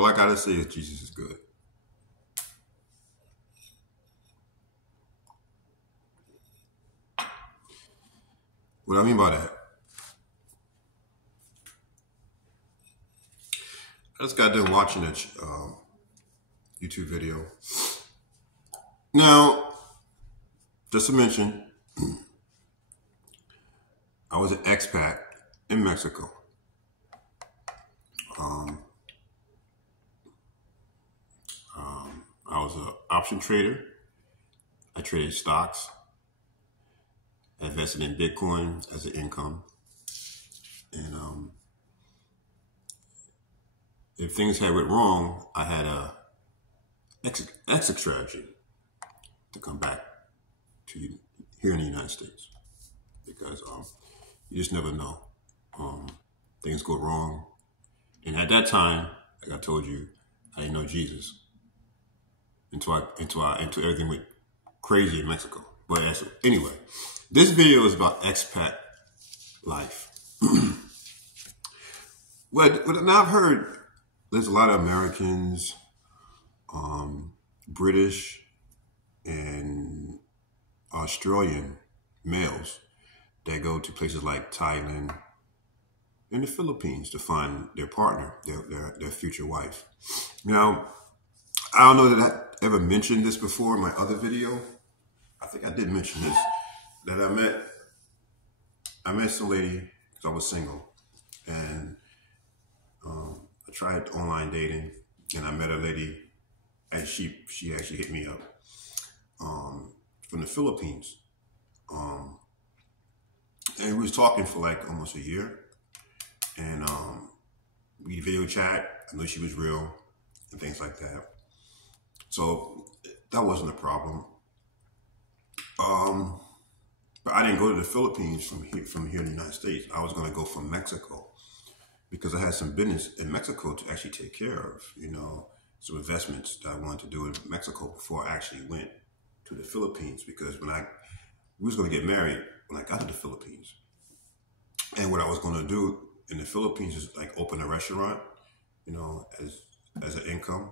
All I gotta say is Jesus is good. What I mean by that, I just got done watching a YouTube video. Now, just to mention, I was an expat in Mexico. I was an option trader. I traded stocks. I invested in Bitcoin as an income. And if things had went wrong, I had a exit strategy to come back to here in the United States, because you just never know. Things go wrong, and at that time, like I told you, I didn't know Jesus until everything went crazy in Mexico. But anyway, this video is about expat life. What now I've heard, there's a lot of Americans, British, and Australian males that go to places like Thailand and the Philippines to find their partner, their future wife. Now, I don't know that I ever mentioned this before in my other video. I think I did mention this, that I met some lady because I was single, and I tried online dating, and I met a lady, and she actually hit me up from the Philippines, and we was talking for like almost a year, and we video chat. I knew she was real and things like that, so that wasn't a problem. But I didn't go to the Philippines from here in the United States. I was going to go from Mexico, because I had some business in Mexico to actually take care of, some investments that I wanted to do in Mexico before I actually went to the Philippines, because we was going to get married when I got to the Philippines. And what I was going to do in the Philippines is like open a restaurant, as an income.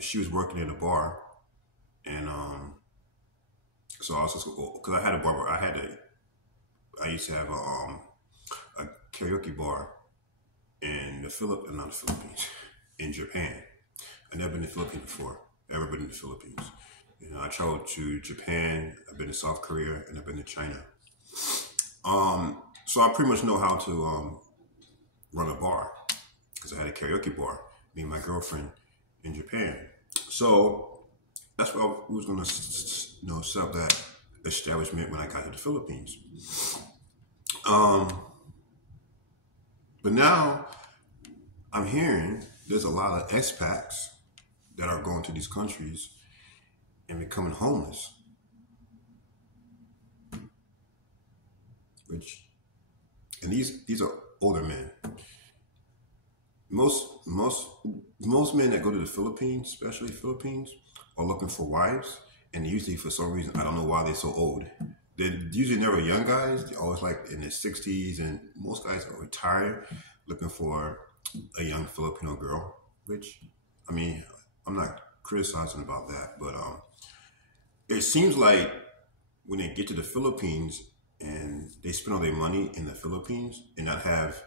She was working in a bar, and so I was just, because I had a bar, I used to have a karaoke bar in not the Philippines, in Japan. I've never been to the Philippines before, ever been in the Philippines. I traveled to Japan, I've been to South Korea, and I've been to China. So I pretty much know how to run a bar, because I had a karaoke bar, me and my girlfriend in Japan. So that's why we was going to set up that establishment when I got to the Philippines. But now I'm hearing there's a lot of expats that are going to these countries and becoming homeless. And these are older men. Most men that go to the Philippines, especially Philippines, are looking for wives, and usually for some reason, I don't know why they're so old. They're usually never young guys. They're always like in their 60s, and most guys are retired looking for a young Filipino girl, which, I mean, I'm not criticizing about that, but it seems like when they get to the Philippines and they spend all their money in the Philippines and not have,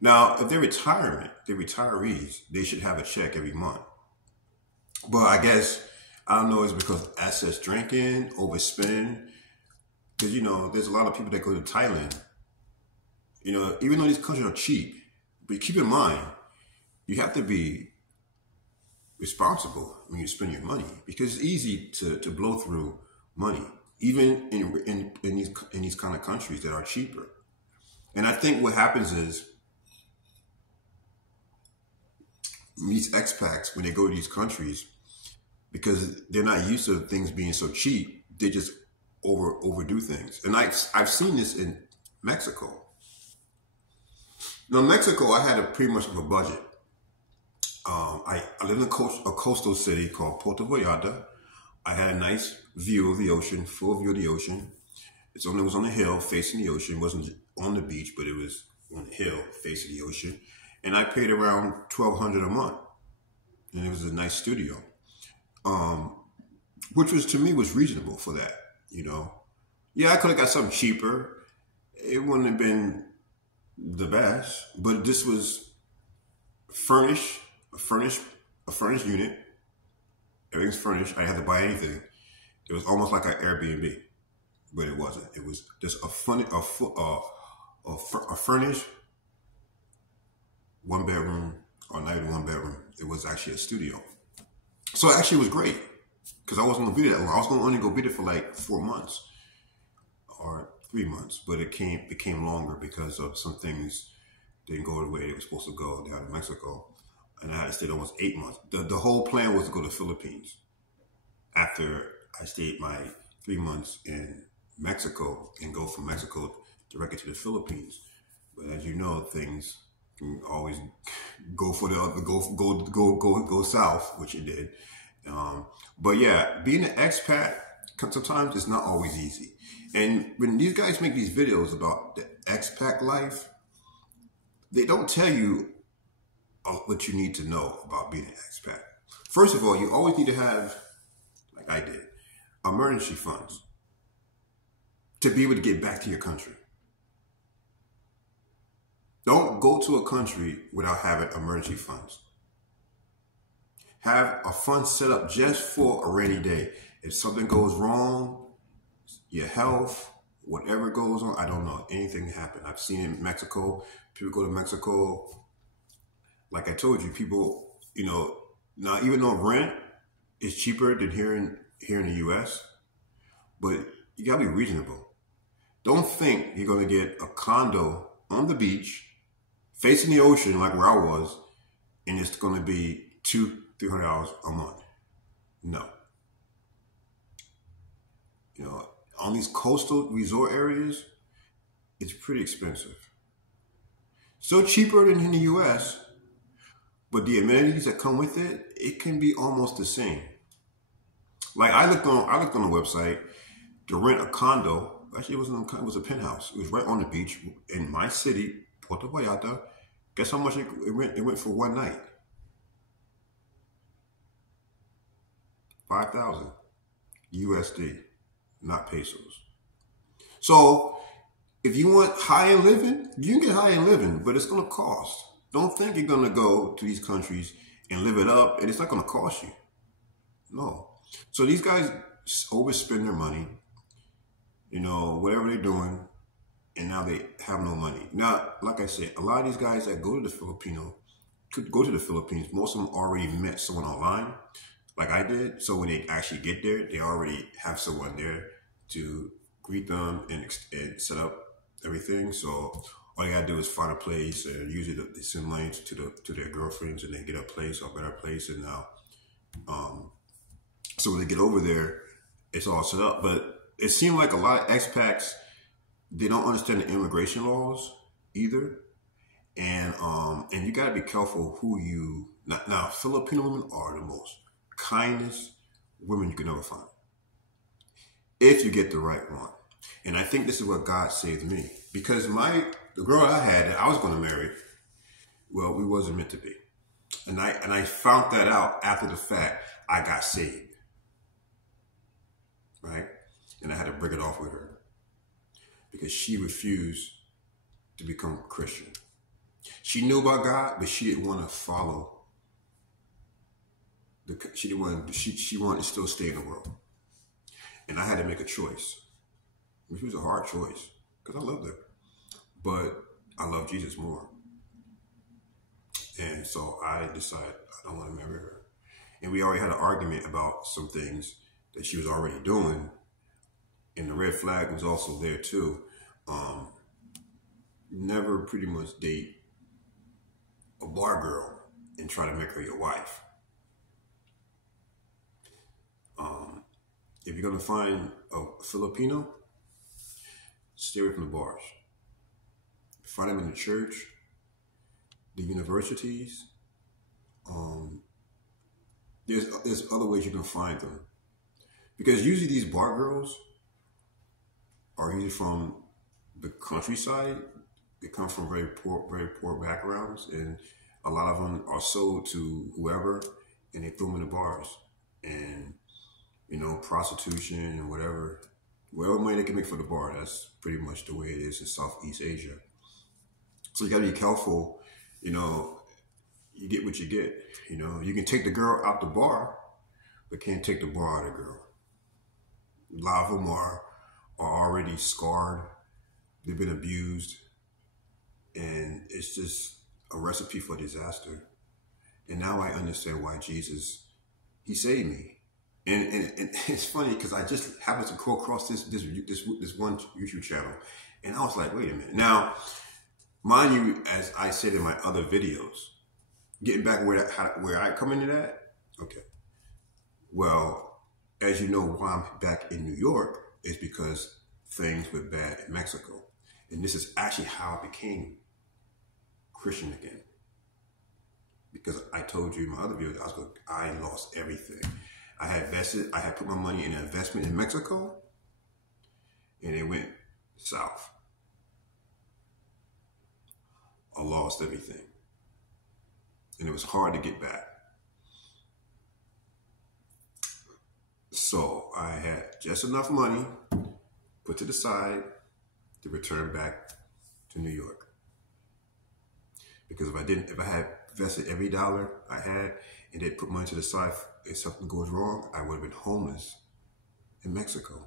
now if they're retirees, they should have a check every month. But I guess, I don't know, it's because assets drinking, overspend, because there's a lot of people that go to Thailand, even though these countries are cheap, but keep in mind, you have to be responsible when you spend your money, because it's easy to blow through money, even in these kind of countries that are cheaper. And I think what happens is, these expats, when they go to these countries, because they're not used to things being so cheap, they just overdo things. And I've seen this in Mexico. Now, in Mexico, I had pretty much of a budget. I live in a coastal city called Puerto Vallarta. I had a nice view of the ocean, full view of the ocean. It was on a hill facing the ocean. It wasn't on the beach, but it was on the hill facing the ocean. And I paid around $1,200 a month. and it was a nice studio, um, which was to me was reasonable for that. You know, yeah, I could have got something cheaper. It wouldn't have been the best, but this was furnished, a furnished, a furnished unit. Everything's furnished. I didn't have to buy anything. It was almost like an Airbnb, but it wasn't. It was just a furnished one bedroom, or not even one bedroom. It was actually a studio. So it actually was great because I wasn't going to be there that long. I was going to only go be there for like 4 months or 3 months, but it became longer because of some things didn't go the way they were supposed to go down in Mexico. And I had to stay almost 8 months. The whole plan was to go to the Philippines after I stayed my 3 months in Mexico and go from Mexico directly to the Philippines. But as you know, things can always go for the other, go south, which it did. But yeah, being an expat sometimes it's not always easy. And when these guys make these videos about the expat life, they don't tell you what you need to know about being an expat. First of all, you always need to have, like I did, emergency funds to be able to get back to your country. Don't go to a country without having emergency funds. Have a fund set up just for a rainy day. If something goes wrong, your health, whatever goes on, I don't know, anything can happen. I've seen in Mexico, people go to Mexico, like I told you, people, you know, now even though rent is cheaper than here in the US, but you gotta be reasonable. Don't think you're gonna get a condo on the beach, facing the ocean like where I was, and it's gonna be $200-300 a month. No. You know, on these coastal resort areas, it's pretty expensive. Still cheaper than in the US, but the amenities that come with it, it can be almost the same. Like I looked on the website to rent a condo. Actually, it was a penthouse. It was right on the beach in my city, Puerto Vallarta. Guess how much it went? It went for one night. $5,000 USD, not pesos. So if you want high-end living, you can get high-end living, but it's going to cost. Don't think you're going to go to these countries and live it up, and it's not going to cost you. No. So these guys overspend their money, you know, whatever they're doing, and now they have no money. Now, like I said, a lot of these guys that go to the Philippines, most of them already met someone online, like I did. So when they actually get there, they already have someone there to greet them and set up everything. So all they gotta do is find a place, and usually they send money to their girlfriends, and they get a place or a better place. And now, so when they get over there, it's all set up. But it seemed like a lot of expats, they don't understand the immigration laws either, and you gotta be careful who you. Now, Filipino women are the most kindest women you can ever find if you get the right one. And I think this is what God saved me, because the girl I had that I was going to marry, well, we wasn't meant to be, and I found that out after the fact. I got saved, right? And I had to break it off with her because she refused to become a Christian. She knew about God, but she didn't want to follow. She wanted to still stay in the world. And I had to make a choice, which was a hard choice because I loved her. But I love Jesus more. And so I decided I don't want to marry her. And we already had an argument about some things that she was already doing. And the red flag was also there too. Never pretty much date a bar girl and try to make her your wife. If you're going to find a Filipino, stay away from the bars. Find them in the church, the universities. There's other ways you can find them. Because usually these bar girls are usually from the countryside. They come from very poor backgrounds, and a lot of them are sold to whoever, and they threw them in the bars. And, you know, prostitution and whatever money they can make for the bar, that's pretty much the way it is in Southeast Asia. So you got to be careful, you know, you get what you get. You know, you can take the girl out the bar, but can't take the bar out of the girl. A lot of them are already scarred. They've been abused. And it's just a recipe for disaster. And now I understand why Jesus, he saved me. And it's funny because I just happened to go across this one YouTube channel. And I was like, wait a minute. Now, mind you, as I said in my other videos, getting back where I come into that, okay. Well, as you know, why I'm back in New York is because things were bad in Mexico. And this is actually how I became Christian again. Because I told you in my other videos, I lost everything. I had put my money in an investment in Mexico, and it went south. I lost everything. And it was hard to get back. So I had just enough money put to the side to return back to New York. Because if I had invested every dollar I had and then put money to the side, if something goes wrong, I would have been homeless in Mexico.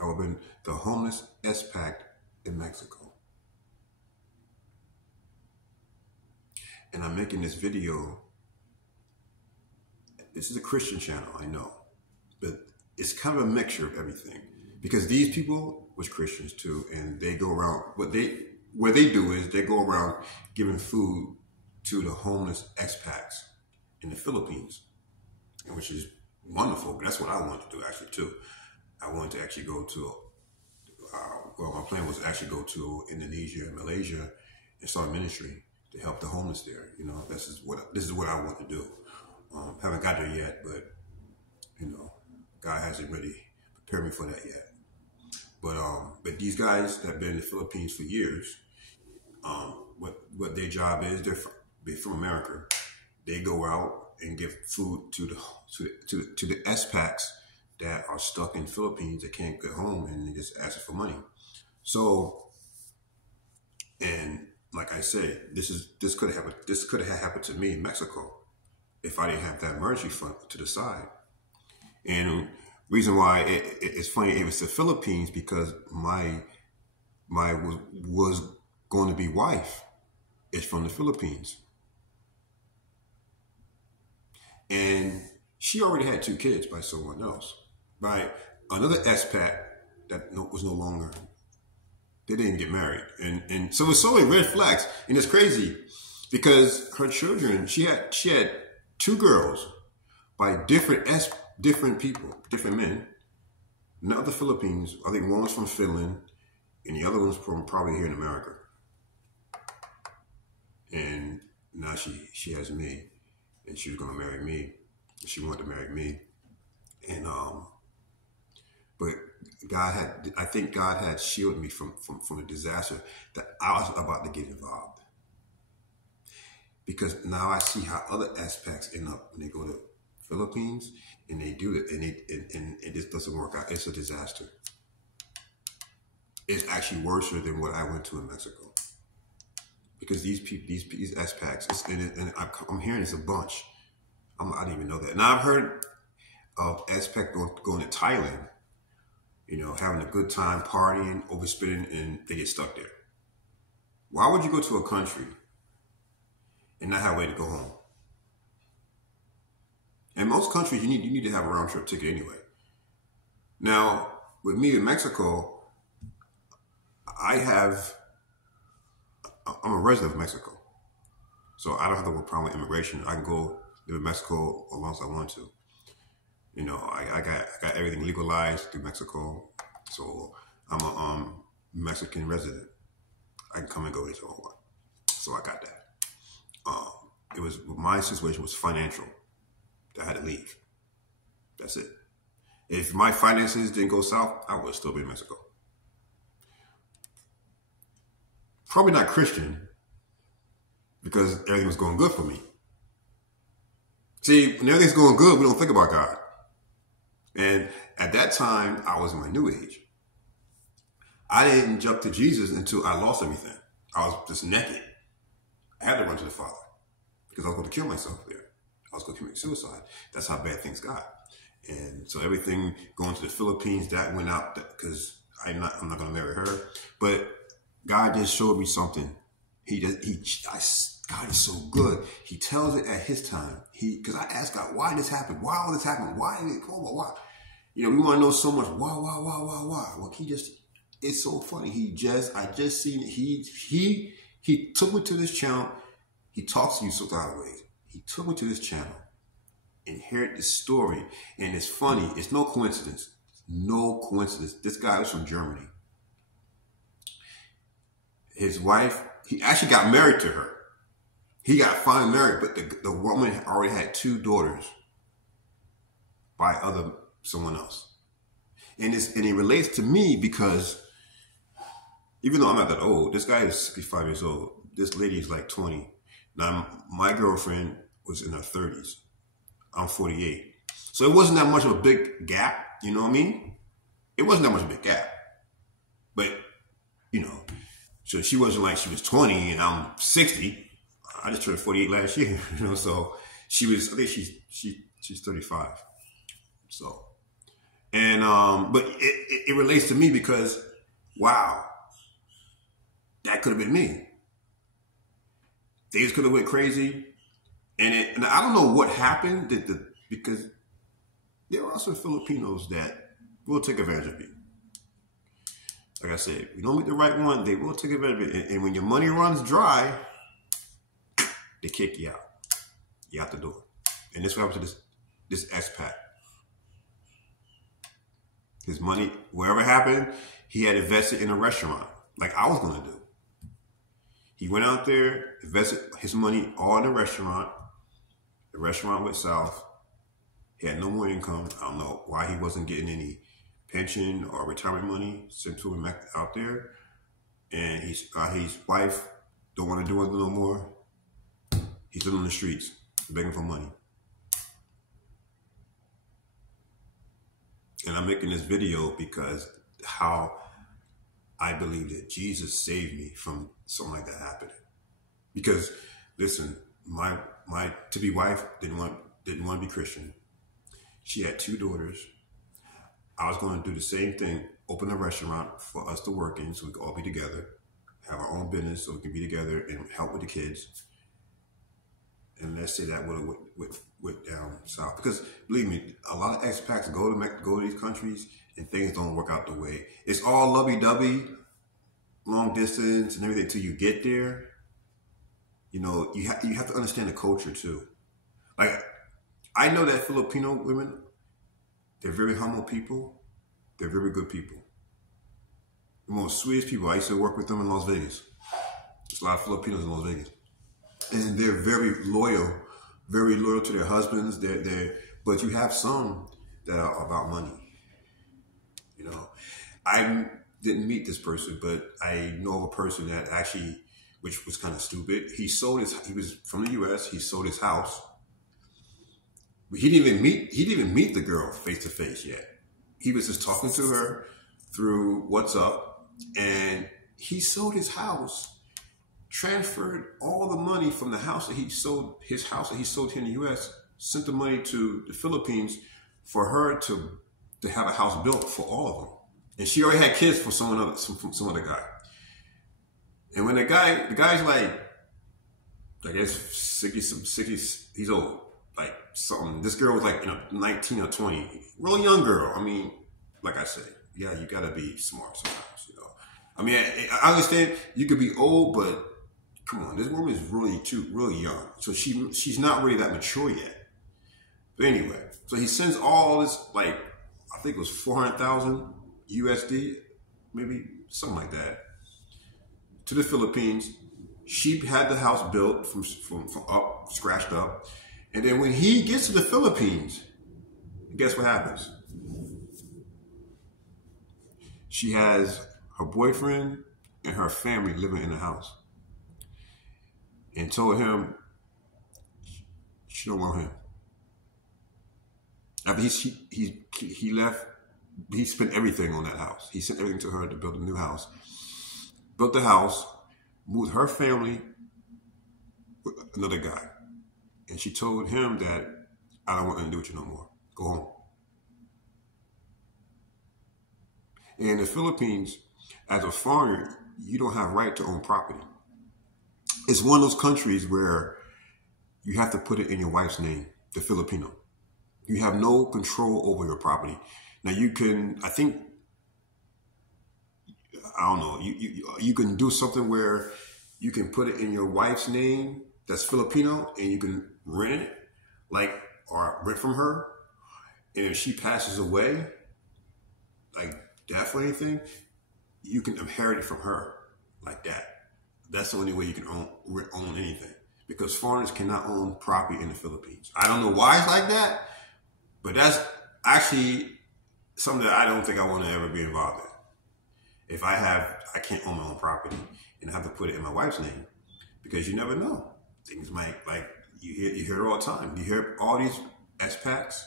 I would have been the homeless expat in Mexico. And I'm making this video. This is a Christian channel, I know, but it's kind of a mixture of everything, because these people was Christians too, and they go around, what they do is they go around giving food to the homeless expats in the Philippines, which is wonderful. But that's what I wanted to do actually too. I wanted to actually go to, well, my plan was to actually go to Indonesia and Malaysia and start ministry to help the homeless there. You know, this is what I want to do. Haven't got there yet, but you know, God hasn't really prepared me for that yet. But these guys that have been in the Philippines for years, what their job is, they're from America. They go out and give food to the expats that are stuck in the Philippines that can't get home, and they just ask for money. So, and like I said, this could have happened to me in Mexico if I didn't have that emergency fund to the side. And reason why it's funny, it was the Philippines, because my was going to be wife is from the Philippines. And she already had 2 kids by someone else, by another expat that was no longer, they didn't get married. And so it's so many red flags. And it's crazy because her children, she had 2 girls by different people, different men, not the Philippines. I think one was from Finland and the other one's from probably here in America. And now she has me, and she was going to marry me. She wanted to marry me. And, but I think God had shielded me from the disaster that I was about to get involved. Because now I see how other aspects end up when they go to Philippines and they do it, and it just doesn't work out. It's a disaster. It's actually worse than what I went to in Mexico. Because these people, these expats, and I'm hearing it's a bunch. I didn't even know that. Now I've heard of expats going to Thailand, you know, having a good time, partying, overspending, and they get stuck there. Why would you go to a country and not have a way to go home? In most countries, you need to have a round trip ticket anyway. Now, with me in Mexico, I'm a resident of Mexico. So I don't have to work problem with immigration. I can go live in Mexico as long as I want to. You know, I got everything legalized through Mexico. So I'm a Mexican resident. I can come and go anytime I want. So I got that. My situation was financial. I had to leave. That's it. If my finances didn't go south, I would still be in Mexico. Probably not Christian, because everything was going good for me. See, when everything's going good, we don't think about God. And at that time, I was in my new age. I didn't jump to Jesus until I lost everything. I was just naked. I had to run to the Father because I was going to kill myself there. I was going to commit suicide. That's how bad things got. And so everything going to the Philippines, that went out because I'm not going to marry her. But God just showed me something. God is so good. He tells it at his time. Because I asked God, why this happened? Why all this happened? Why did it go? Why? You know, we want to know so much. Why? Well, it's so funny. I just seen it. He took me to this channel. He talks to you so other ways. He took me to this channel and heard this story. And it's funny. It's no coincidence. No coincidence. This guy was from Germany. His wife, he actually got married to her. He got finally married, but the woman already had 2 daughters by someone else. And it relates to me because even though I'm not that old, this guy is 65 years old. This lady is like 20. Now, my girlfriend was in her 30s. I'm 48. So it wasn't that much of a big gap, you know what I mean? It wasn't that much of a big gap. But, you know, so she wasn't like she was 20 and I'm 60. I just turned 48 last year, you know, so I think she's 35. So, and, but it relates to me because, wow, that could have been me. Things could have went crazy. And I don't know what happened because there are some Filipinos that will take advantage of you. Like I said, if you don't meet the right one, they will take advantage of it. And when your money runs dry, they kick you out. You're out the door. And this happened to this expat. His money, wherever happened, he had invested in a restaurant, like I was going to do. He went out there, invested his money all in the restaurant. The restaurant went south. He had no more income. I don't know why he wasn't getting any pension or retirement money sent to him out there. And his wife don't want to do it no more. He's living on the streets, begging for money. And I'm making this video because how I believe that Jesus saved me from something like that happening. Because, listen, my to-be wife didn't want to be Christian. She had 2 daughters. I was going to do the same thing, open a restaurant for us to work in so we could all be together, have our own business so we can be together and help with the kids. And let's say that would have went down south. Because believe me, a lot of expats go to these countries and things don't work out the way. It's all lovey-dovey, long distance and everything until you get there. You know, you have to understand the culture too. Like, I know that Filipino women, they're very humble people. They're very good people. The most sweetest people. I used to work with them in Las Vegas. There's a lot of Filipinos in Las Vegas. And they're very loyal to their husbands. But you have some that are about money. You know, I didn't meet this person, but I know of a person that actually, which was kind of stupid. He was from the U.S. He sold his house. But he didn't even meet the girl face to face yet. He was just talking to her through WhatsApp, and he sold his house. Transferred all the money from the house that he sold, his house that he sold here in the U.S., sent the money to the Philippines for her to have a house built for all of them. And she already had kids for some other guy. And when the guy's like, I guess 60, he's old, like something. This girl was like 19 or 20, real young girl. I mean, like I said, yeah, you gotta be smart sometimes, you know. I mean, I understand you could be old, but come on, this woman is really young. So she's not really that mature yet. But anyway, so he sends all this, like, I think it was 400,000 USD, maybe something like that, to the Philippines. She had the house built from up, scratched up. And then when he gets to the Philippines, guess what happens? She has her boyfriend and her family living in the house. And told him she don't want him. After he left, he spent everything on that house. He sent everything to her to build a new house. Built the house, moved her family with another guy. And she told him that, I don't want nothing to do with you no more. Go home. And in the Philippines, as a foreigner, you don't have right to own property. It's one of those countries where you have to put it in your wife's name, the Filipino. You have no control over your property. Now you can, I think, I don't know, you can do something where you can put it in your wife's name that's Filipino and you can rent it, like, or rent from her. And if she passes away, like death or anything, you can inherit it from her like that. That's the only way you can own anything, because foreigners cannot own property in the Philippines. I don't know why it's like that, but that's actually something that I don't think I want to ever be involved in. If I can't own my own property and I have to put it in my wife's name, because you never know. Things might, like, you hear it all the time. You hear all these expats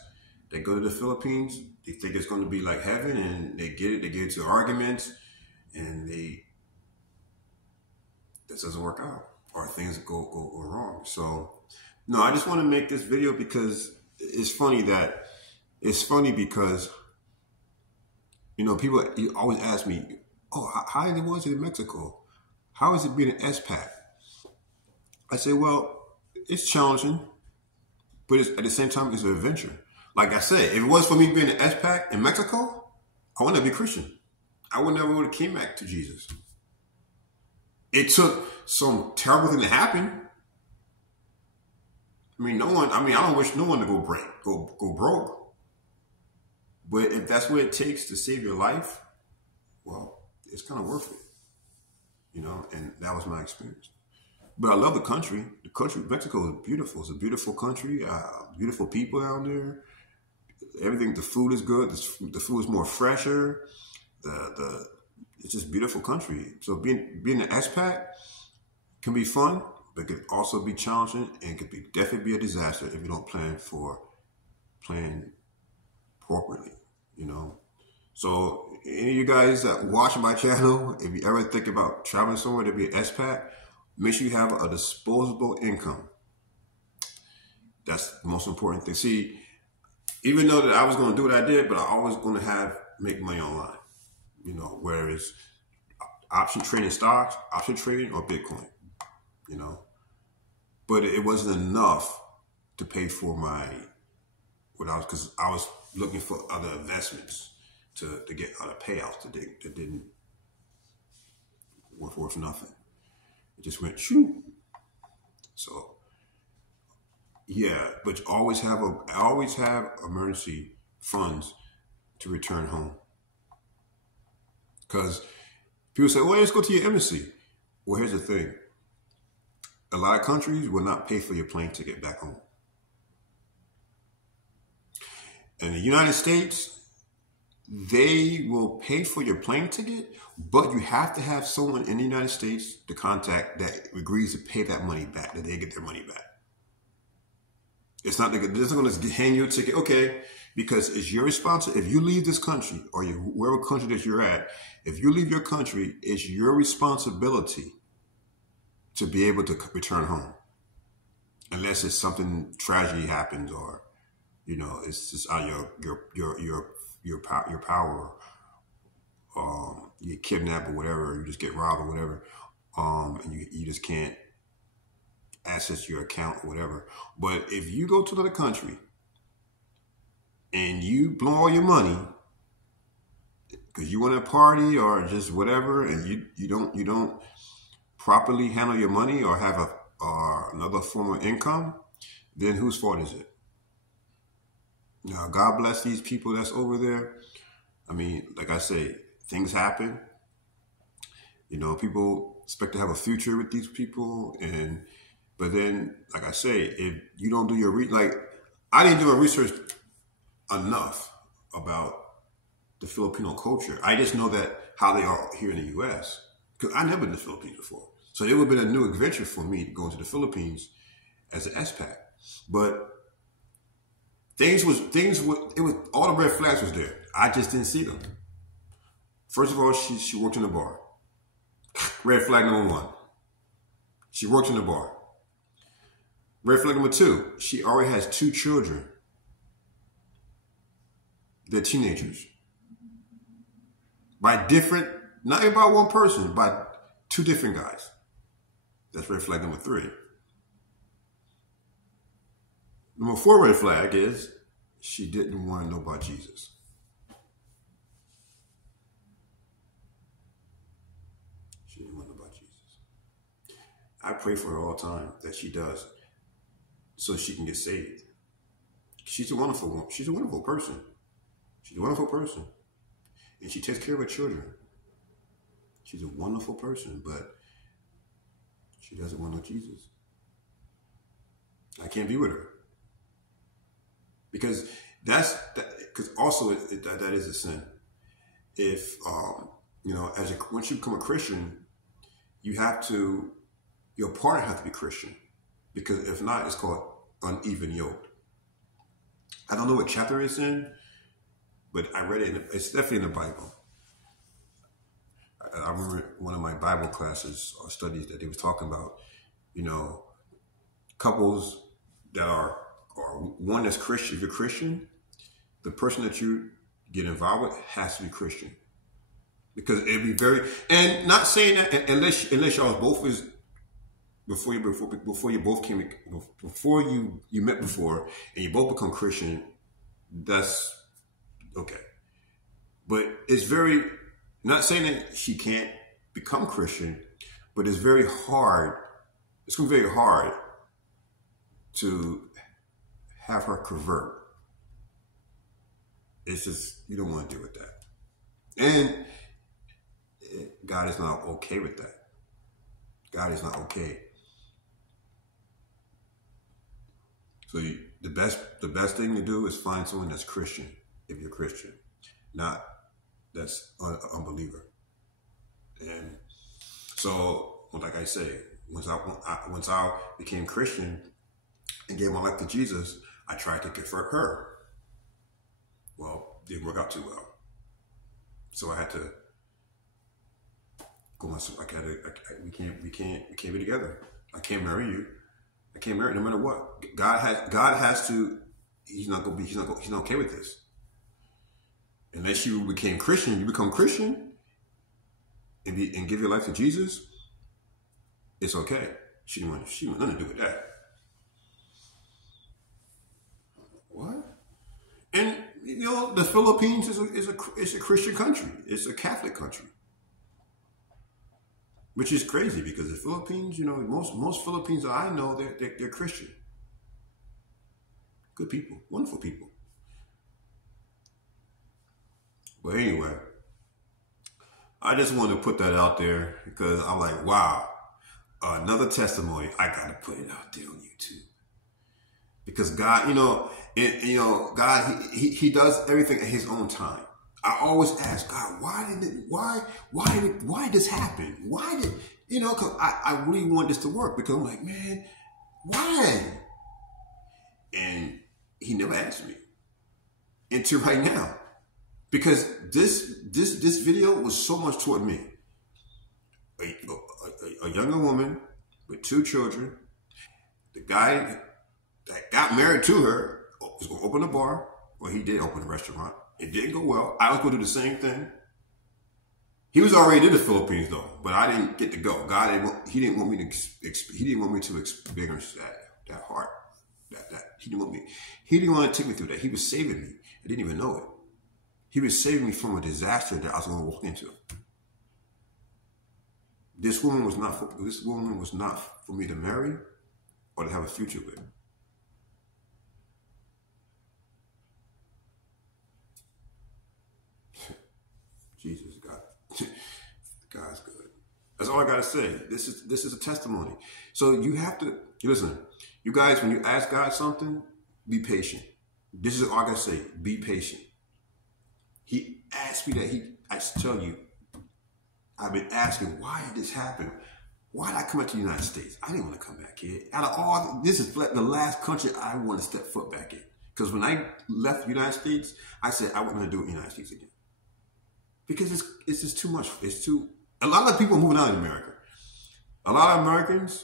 that go to the Philippines, they think it's going to be like heaven, and they get into arguments, and this doesn't work out, or things go wrong. So, no, I just want to make this video because it's funny because, you know, people always ask me, oh, how was it in Mexico? How is it being an expat? I say, well, it's challenging, but at the same time, it's an adventure. Like I said, if it was for me being an expat in Mexico, I would never be Christian. I would never would have came back to Jesus. It took some terrible thing to happen. I don't wish no one to go broke. But if that's what it takes to save your life, well, it's kind of worth it. You know, and that was my experience. But I love the country. The country, Mexico is beautiful. It's a beautiful country, beautiful people down there. Everything, the food is good. The food is more fresher. It's just a beautiful country. So being an expat can be fun, but could also be challenging and could definitely be a disaster if you don't plan appropriately, you know. So any of you guys that watch my channel, if you ever think about traveling somewhere to be an expat, make sure you have a disposable income. That's the most important thing. See, even though that I was going to do what I did, but I always going to make money online. You know, whether it's option trading stocks, option trading, or Bitcoin, you know. But it wasn't enough to pay for because I was looking for other investments to get other payouts that didn't worth nothing. It just went shoo. So yeah, but I always have emergency funds to return home. Because people say, well, let's go to your embassy. Well, here's the thing. A lot of countries will not pay for your plane ticket back home. In the United States, they will pay for your plane ticket, but you have to have someone in the United States to contact that agrees to pay that money back, that they get their money back. It's not they're just going to hand you a ticket, okay, because it's your responsibility. If you leave this country or wherever country that you're at, if you leave your country, it's your responsibility to be able to return home, unless it's something tragedy happens or, you know, it's just out of your power. You get kidnapped or whatever, you just get robbed or whatever, and you just can't access your account or whatever. But if you go to another country and you blow all your money because you want to party or just whatever, and you don't properly handle your money or have another form of income, then whose fault is it? Now, God bless these people that's over there. I mean, like I say, things happen. You know, people expect to have a future with these people, but then, like I say, if you don't do your I didn't do a research enough about the Filipino culture. I just know that how they are here in the U.S. because I never been to the Philippines before, so it would have been a new adventure for me to go to the Philippines as an expat. But It was all the red flags was there. I just didn't see them. First of all, she worked in the bar. Red flag number one. She worked in the bar. Red flag number two, she already has 2 children. They're teenagers. By different, not even by one person, by 2 different guys. That's red flag number 3. Number 4 red flag is she didn't want to know about Jesus. She didn't want to know about Jesus. I pray for her all the time that she does, so she can get saved. She's a wonderful woman. She's a wonderful person. She's a wonderful person. And she takes care of her children. She's a wonderful person, but she doesn't want to know Jesus. I can't be with her. Because also that is a sin. If, once you become a Christian, your partner has to be Christian. Because if not, it's called uneven yoke. I don't know what chapter it's in, but I read it. It's definitely in the Bible. I remember one of my Bible classes or studies that they was talking about, couples that are, or one that's Christian. If you're Christian, the person that you get involved with has to be Christian. Because it'd be and not saying that unless y'all both is, before you met before and you both become Christian, that's okay. But it's not saying that she can't become Christian, but it's very hard. It's going to be very hard to have her convert. It's just, you don't want to deal with that. And God is not okay with that. God is not okay. So the best thing to do is find someone that's Christian, if you're Christian, not that's an unbeliever. And so, like I say, once I became Christian and gave my life to Jesus, I tried to convert her. Well, it didn't work out too well. So I had to go myself. We can't be together. I can't marry you. I can't marry no matter what. God has to. He's not okay with this. Unless you became Christian, you become Christian and give your life to Jesus, it's okay. She didn't want nothing to do with that. What? And the Philippines is a Christian country. It's a Catholic country, which is crazy because the Philippines, most Philippines that I know, they're Christian. Good people, wonderful people. But anyway, I just wanted to put that out there because I'm like, wow, another testimony. I got to put it out there on YouTube. Because God, God, he does everything at his own time. I always ask God, why did this happen? Why did, because I really want this to work because I'm like, man, why? And he never asked me until right now. Because this video was so much toward me. A younger woman with 2 children. The guy that got married to her was going to open a bar. Well, he did open a restaurant. It didn't go well. I was going to do the same thing. He was already in the Philippines though, but I didn't get to go. He didn't want me to experience that heart. He didn't want to take me through that. He was saving me. I didn't even know it. He was saving me from a disaster that I was going to walk into. This woman was not for me to marry or to have a future with. Jesus, God, God's good. That's all I gotta say. This is a testimony. So you have to listen. You guys, when you ask God something, be patient. This is all I gotta say. Be patient. He asked me that. I tell you, I've been asking, why did this happen? Why did I come back to the United States? I didn't want to come back here. Out of all, this is the last country I want to step foot back in. Because when I left the United States, I said I wasn't going to do it in the United States again. Because it's just too much. A lot of people are moving out of America. A lot of Americans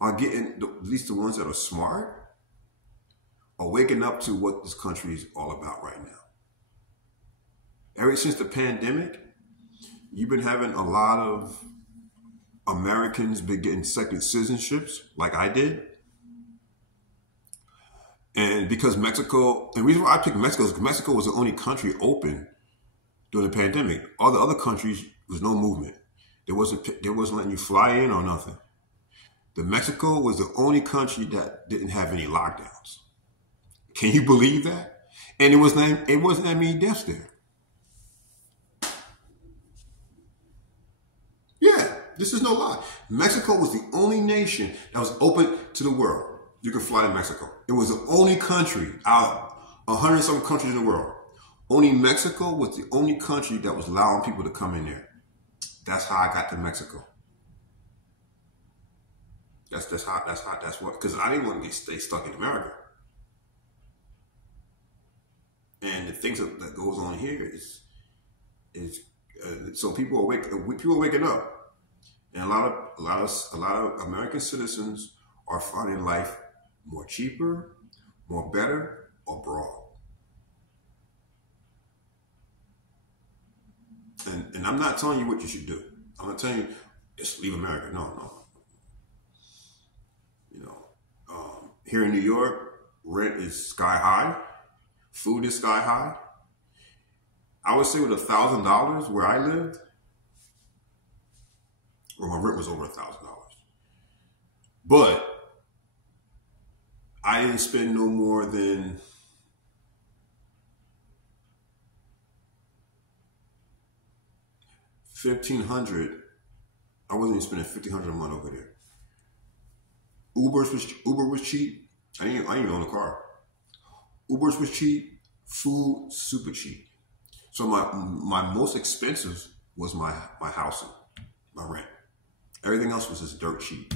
are getting, at least the ones that are smart, are waking up to what this country is all about right now. Ever since the pandemic, you've been having a lot of Americans been getting second citizenships, like I did. And because Mexico, and the reason why I picked Mexico is because Mexico was the only country open during the pandemic. All the other countries was no movement. They wasn't letting you fly in or nothing. Mexico was the only country that didn't have any lockdowns. Can you believe that? And it wasn't that many deaths there. Yeah, this is no lie. Mexico was the only nation that was open to the world. You could fly to Mexico. It was the only country out of 100-some countries in the world. Only Mexico was the only country that was allowing people to come in there. That's how I got to Mexico. That's what, because I didn't want to stay stuck in America. And the things that goes on here is so people are waking up, and a lot of American citizens are finding life more cheaper, more better, abroad. And I'm not telling you what you should do. I'm not telling you just leave America. No. Here in New York, rent is sky high. Food is sky high. I would say with $1,000 where I lived, well, my rent was over $1,000. But I didn't spend no more than $1,500. I wasn't even spending $1,500 a month over there. Uber was cheap. I didn't even own a car. Ubers was cheap. Food super cheap. So my most expensive was my housing, my rent. Everything else was just dirt cheap.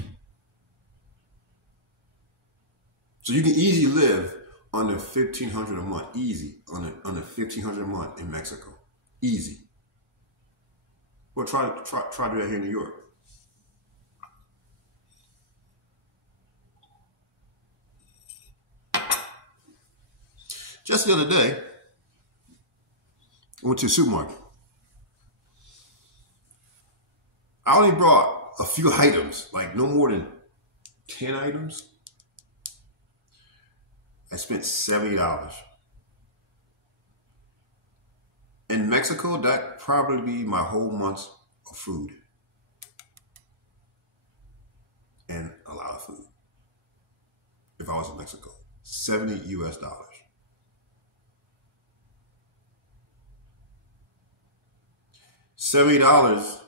So you can easily live under $1,500 a month, easy under $1,500 a month in Mexico, easy. Well, try to do that here in New York. Just the other day, I went to the supermarket. I only brought a few items, like no more than 10 items. I spent $70. In Mexico, that'd probably be my whole month of food. And a lot of food. If I was in Mexico. $70 US. $70.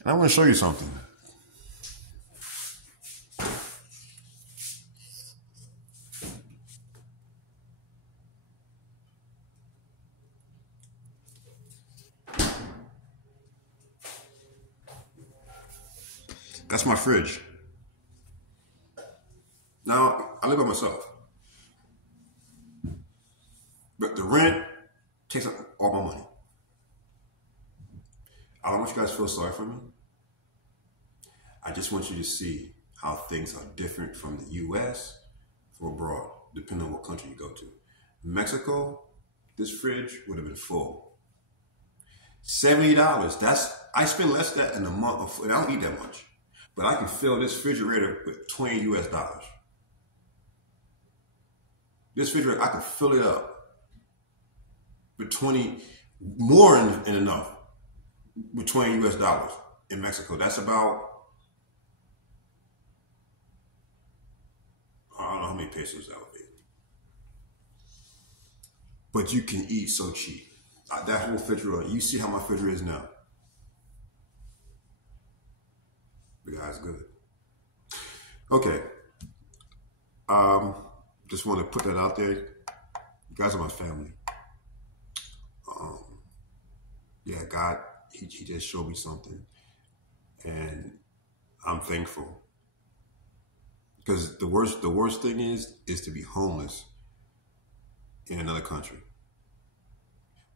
And I want to show you something. That's my fridge. Now, I live by myself. But the rent takes up all my money. I don't want you guys to feel sorry for me. I just want you to see how things are different from the US from abroad, depending on what country you go to. Mexico, this fridge would have been full. $70. I spend less than that in a month, and I don't eat that much. But I can fill this refrigerator with $20 US. This refrigerator, I can fill it up with 20, more than enough, with $20 US in Mexico. That's about, I don't know how many pesos that would be. But you can eat so cheap. That whole refrigerator, you see how my refrigerator is now. The guy's good. Okay. Just want to put that out there. You guys are my family. Yeah, God, he just showed me something. And I'm thankful. Because the worst thing is to be homeless in another country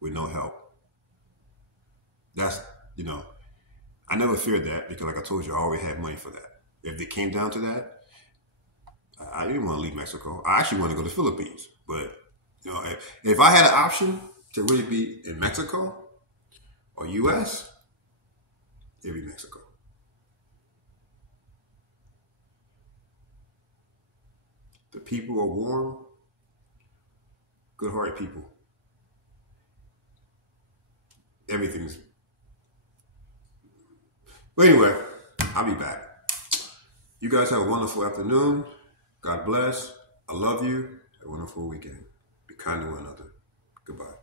with no help. That's, I never feared that because, like I told you, I already had money for that. If it came down to that, I didn't want to leave Mexico. I actually want to go to the Philippines. But, if I had an option to really be in Mexico or U.S., it'd be Mexico. The people are warm, good-hearted people. Everything's... But anyway, I'll be back. You guys have a wonderful afternoon. God bless. I love you. Have a wonderful weekend. Be kind to one another. Goodbye.